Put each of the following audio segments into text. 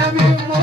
Let me move.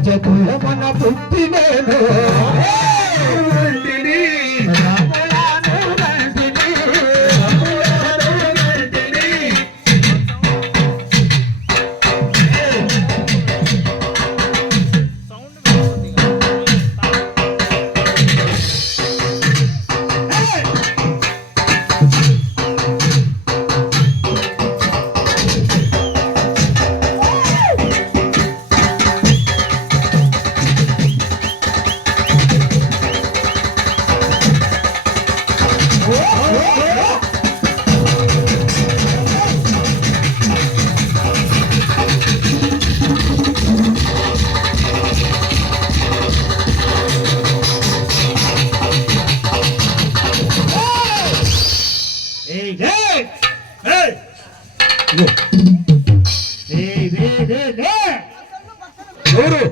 రాజకులమన పుట్టినేను டேய் டேய் டேய் டேய்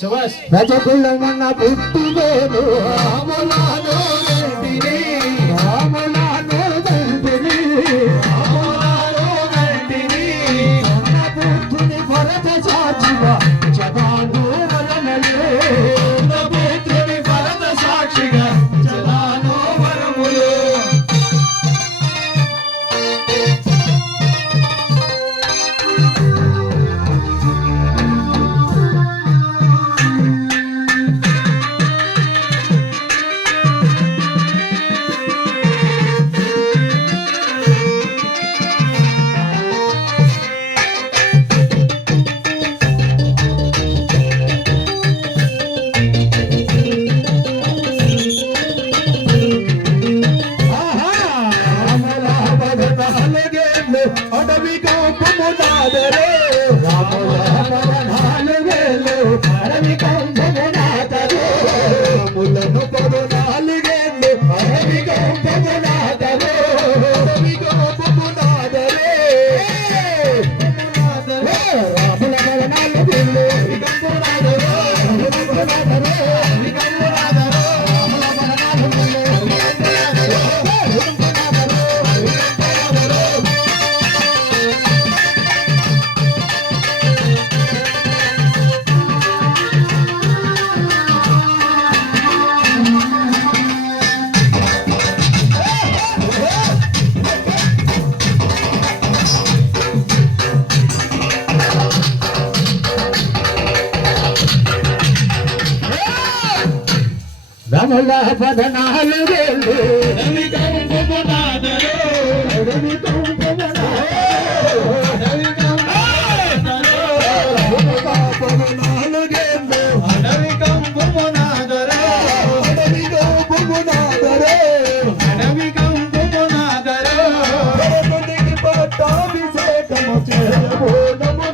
శబాష్ రజకులమన్న పుట్టివేలు. అమలాలో కమల పదనాలుగేళ్ళు నమో నమో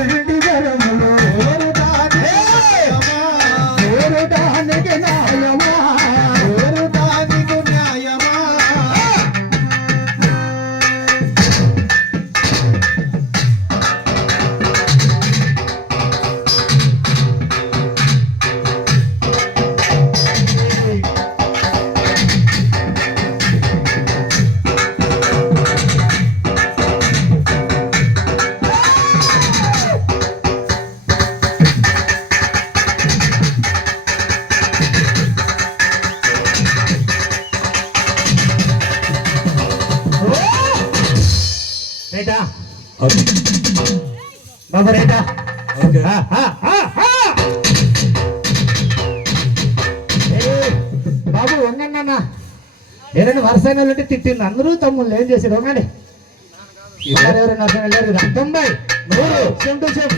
బాబు రైటా ఓకే ఉంగన్నా ఏదైనా వరుసైన వాళ్ళంటే తిట్టింది అందరూ తమ్ముళ్ళు ఏం చేశారు ఉంగండి ఎవరైనా వరుసైన వెళ్ళారు సేమ్ టు సేమ్.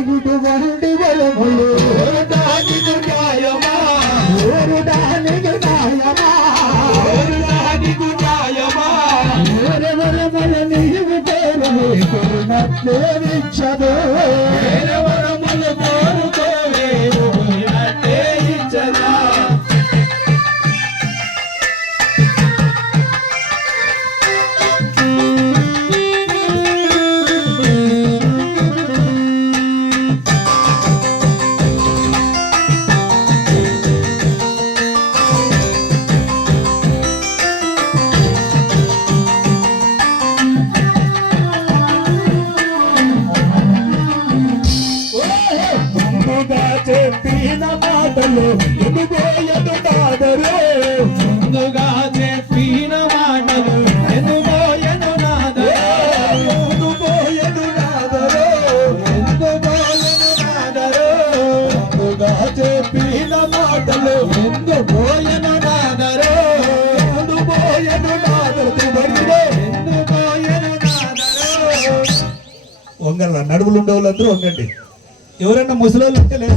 ఇటువంటి బలములు ఓరడానికి న్యాయమా ఊరుడానికి న్యాయమా ఓరడానికి న్యాయమా నీవు మాటలు ఎదుగోయదు నాదరే. ముందుగా చెప్పిన మాటలు ఎనుమోయను నాదరే. ఎదుగోయదు నాదరే. ఎందుమోయను నాదరే. ముందుగా చెప్పిన మాటలు ఎందుమోయను నాదరే. ఎదుగోయదు నాదరు. తిబడిదే ఎందుమోయను వంగల నడుములు ఉండేవాళ్ళందరూ వాళ్ళందరూ ఎవరన్నా ముసలి వాళ్ళు అంటే లేదు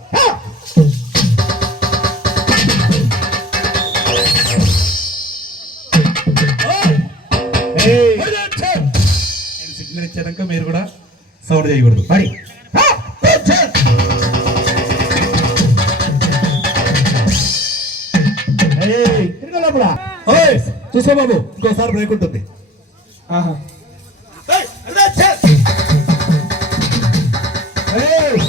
ఇచ్చాక మీరు కూడా సౌండ్ చేయకూడదు. మరి. చూసా బాబు ఇంకోసారి బ్రేక్ ఉంటుంది. ఏయ్.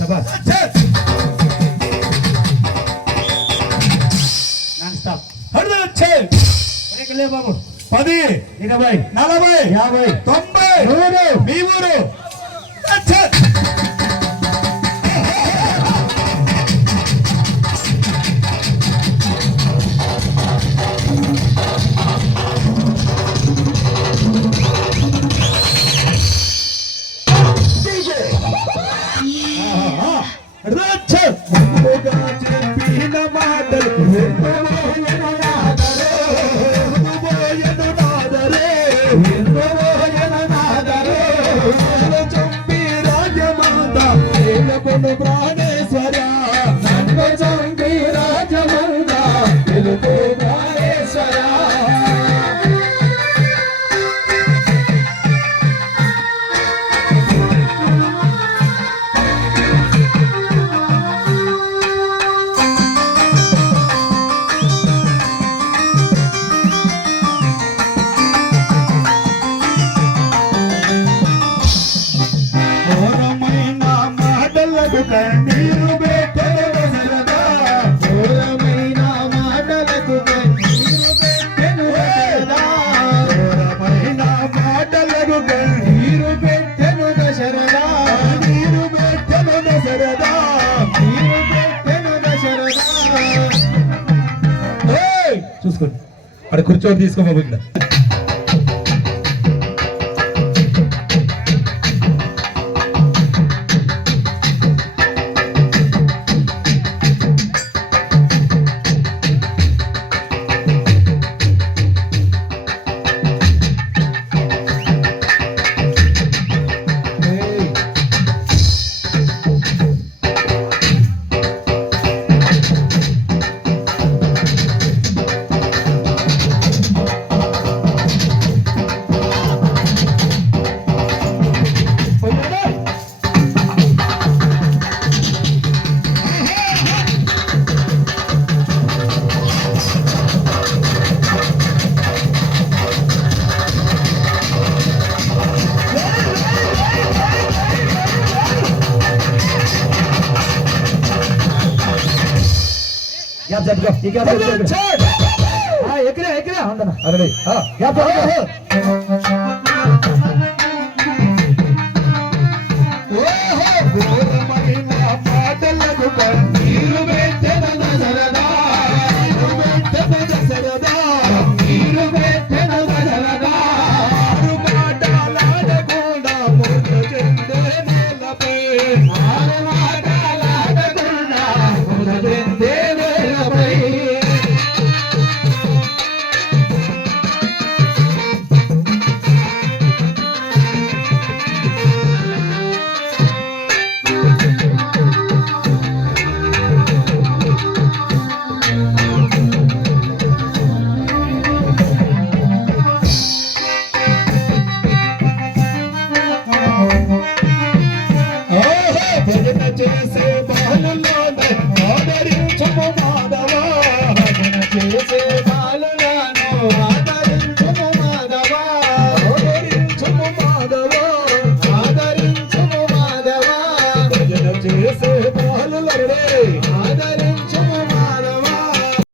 శభాష్. Non-stop. బ్రేక్ లే బాబు. పది ఇరవై నలభై యాభై తొంభై. నూరు. మీ ఊరు. Thank you. అక్కడ కూర్చోని తీసుకోబాబు ఇక్కడ ठीक है एकरे एकरे हाँ दना अरे हाँ। या पर